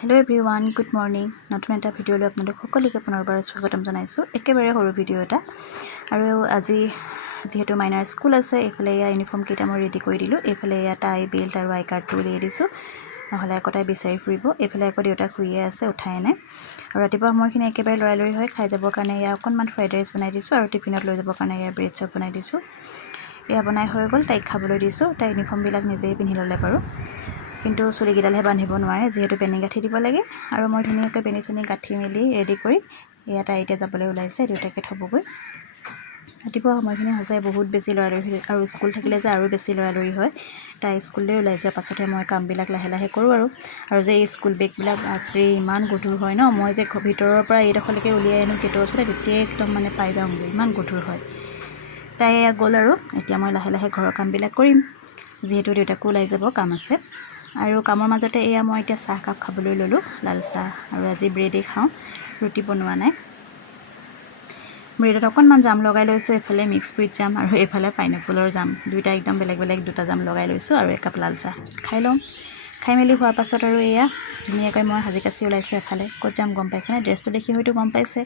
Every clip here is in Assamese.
Hello everyone good morning নতুন এটা ভিডিঅ'লৈ আপোনালোক সকলোকে পুনৰবাৰ স্বাগতম জনাইছোঁ। একেবাৰে সৰু ভিডিঅ' এটা। আৰু আজি যিহেতু মাইনাৰ স্কুল আছে এইফালে এয়া ইউনিফৰ্মকেইটা মই ৰেডি কৰি দিলোঁ। এইফালে এয়া টাই বেল্ট আৰু আই কাৰ্ডটো উলিয়াই দিছোঁ। নহ'লে আকৌ তাই বিচাৰি ফুৰিব। এইফালে আকৌ দেউতাক শুইয়ে আছে উঠাই নাই। আৰু ৰাতিপুৱা সময়খিনি একেবাৰে লৰালৰি হৈ খাই যাবৰ কাৰণে এয়া অকণমান ফ্ৰাইড ৰাইচ বনাই দিছোঁ আৰু টিফিনত লৈ যাবৰ কাৰণে এয়া ব্ৰেড চপ বনাই দিছোঁ। এয়া বনাই হৈ গ'ল তাইক খাবলৈ দিছোঁ। তাই ইউনিফৰ্মবিলাক নিজেই পিন্ধি ল'লে বাৰু। কিন্তু চুলিকেইডালহে বান্ধিব নোৱাৰে যিহেতু পেনি গাঁঠি দিব লাগে। আৰু মই ধুনীয়াকৈ পেনি চেনি গাঁঠি মেলি ৰেডি কৰি এয়া তাই এতিয়া যাবলৈ ওলাইছে দেউতাকে থ'বগৈ। ৰাতিপুৱা সময়খিনি সঁচাই বহুত বেছি লৰালৰি আৰু স্কুল থাকিলে যে আৰু বেছি লৰালৰি হয়। তাই স্কুললৈ ওলাই যোৱাৰ পাছতহে মই কামবিলাক লাহে লাহে কৰোঁ আৰু। আৰু যে এই স্কুল বেগবিলাক বাপৰে ইমান গধুৰ হয় ন? মই যে ভিতৰৰ পৰা এইডোখৰলৈকে উলিয়াই আনো গেটৰ ওচৰতে তেতিয়াই একদম মানে পাই যাওঁগৈ ইমান গধুৰ হয়। তাই গ'ল আৰু এতিয়া মই লাহে লাহে ঘৰৰ কামবিলাক কৰিম। যিহেতু দেউতাকো ওলাই যাব কাম আছে। আৰু কামৰ মাজতে এয়া মই এতিয়া চাহকাপ খাবলৈ ল'লোঁ লাল চাহ। আৰু আজি ব্ৰেডেই খাওঁ ৰুটি বনোৱা নাই। ব্ৰেডত অকণমান জাম লগাই লৈছোঁ এইফালে মিক্স ফ্ৰুইট জাম আৰু এইফালে পাইনেপলৰ জাম। দুইটা একদম বেলেগ বেলেগ দুটা জাম লগাই লৈছোঁ আৰু একাপ লাল চাহ। খাই লওঁ। খাই মেলি হোৱাৰ পাছত আৰু এয়া ধুনীয়াকৈ মই সাজি কাচি ওলাইছোঁ এফালে। ক'ত যাম গম পাইছেনে? ড্ৰেছটো দেখি হয়তো গম পাইছে।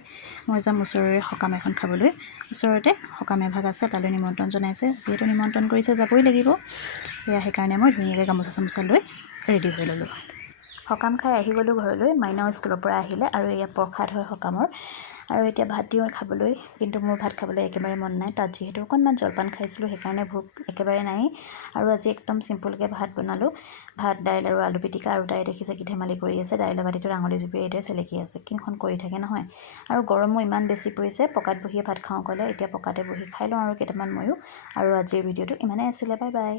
মই যাম ওচৰৰে সকাম এখন খাবলৈ। ওচৰতে সকাম এভাগ আছে তালৈ নিমন্ত্ৰণ জনাইছে। যিহেতু নিমন্ত্ৰণ কৰিছে যাবই লাগিব। এয়া সেইকাৰণে মই ধুনীয়াকৈ গামোচা চামোচা লৈ ৰেডি হৈ ল'লোঁ। সকাম খাই আহি গ'লোঁ ঘৰলৈ মাইনাও স্কুলৰ পৰা আহিলে আৰু এয়া প্ৰসাদ হয় সকামৰ। আৰু এতিয়া ভাত দিওঁ খাবলৈ কিন্তু মোৰ ভাত খাবলৈ একেবাৰে মন নাই। তাত যিহেতু অকণমান জলপান খাইছিলোঁ সেইকাৰণে ভোক একেবাৰে নাই আৰু আজি একদম চিম্পুলকৈ ভাত বনালোঁ। ভাত দাইল আৰু আলু পিটিকা আৰু তাই দেখিছে কি ধেমালি কৰি আছে। দাইলৰ বাতিটোত আঙুলি জুপি এইদৰে চেলেকি আছে। কিনখন কৰি থাকে নহয়। আৰু গৰমো ইমান বেছি পৰিছে। পকাত বহিয়ে ভাত খাওঁ ক'লে। এতিয়া পকাতে বহি খাই লওঁ আৰু কেইটামান ময়ো। আৰু আজিৰ ভিডিঅ'টো ইমানেই আছিলে। Bye bye.